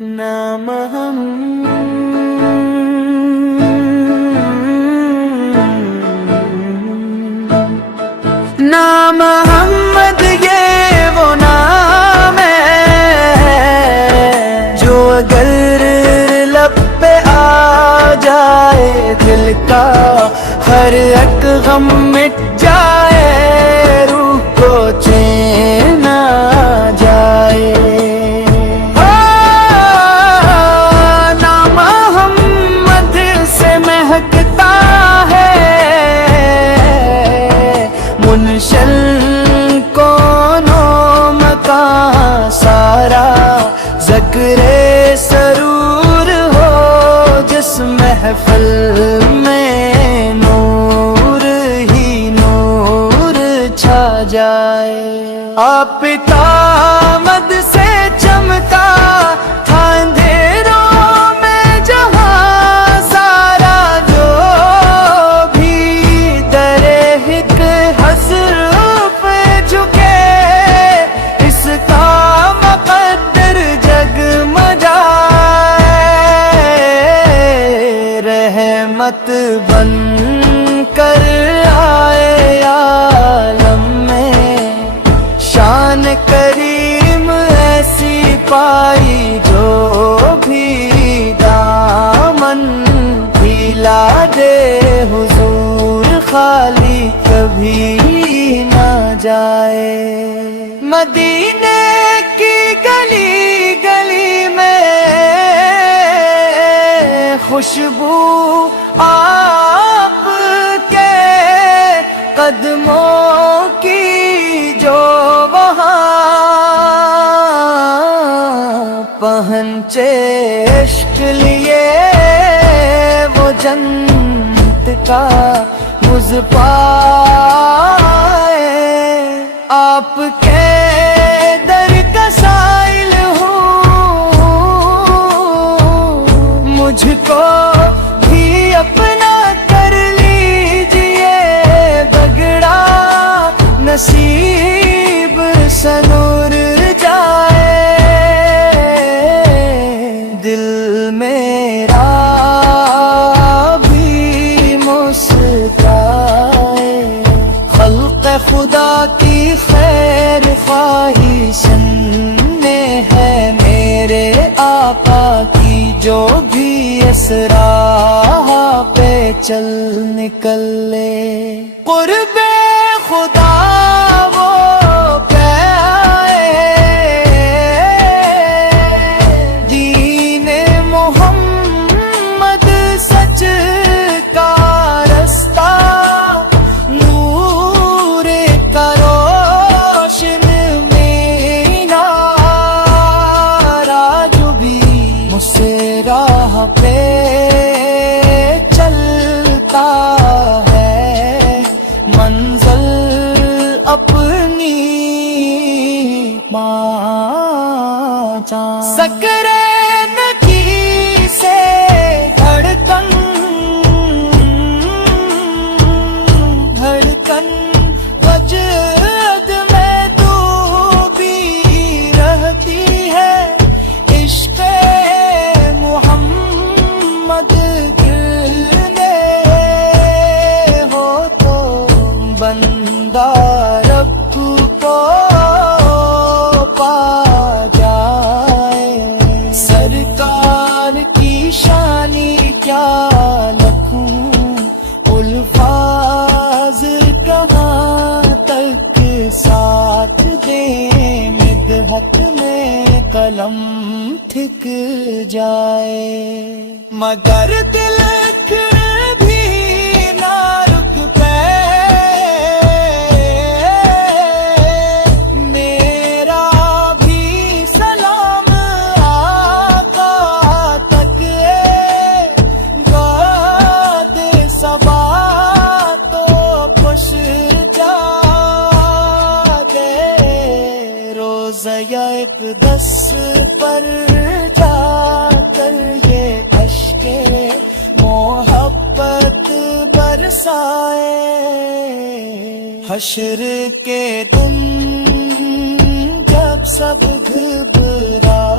نام ہم نام محمد یہ وہ نام ہے جو اگر لب پہ آ جائے دل کا ہر ایک غم مٹ جائے، روح کو چین آ جائے۔ نام محمد سے مہکتا ہے منشل کونوں مکان سارا، ذکر سرور ہو جس محفل میں نور ہی نور چھا جائے۔ آپ آمد سے چمکا تھا اندھیروں میں جہاں سارا، جو بھی در ایک حسر پہ جھکے اس کا مقدر جگمگائے، رحمت بن کر آئے عالم میں، شان کریم ایسی پائی جو بھی دامن پھیلا دے حضور خالی کبھی نہ جائے۔ مدینے کی گلی گلی میں خوشبو آپ کے قدموں کی، جو وہاں پہنچے عشق لیے وہ جنت کا مز پائے۔ آپ کے در کا سائل ہوں، مجھ کو بھی اپنا کر لیجئے، بگڑا نصیب سنور جائے، دل میرا بھی مسکرائے، خلق خدا کی خیر خواہی سننے ہے میرے آقا کی، جو بھی اس راہ پہ چل نکلے، قرب خدا وہ پائے، دین محمد سچ کا رستہ، نور کا روشن مینارہ، جو بھی مجھ سے راہ پہ چلتا ہے منزل اپنی پہچان۔ سکرین کی سے دھڑکن دھڑکن وجد میں ڈوبی رہتی ہے، عشق محمد گرنے ہو تو بندہ رب کو پا جائے۔ سرکار کی شانی کیا لکھوں، الفاظ کہاں تک ساتھ دیں، مدحت میں قلم تھک جائے، مگر دل بھی نہ رک پائے، میرا بھی سلام آقا تک گاد صبا تو خوش جا دے، روزہ اقدس پر جا کر یہ اشک محبت برسائے، حشر کے دن جب سب گھبرائیں،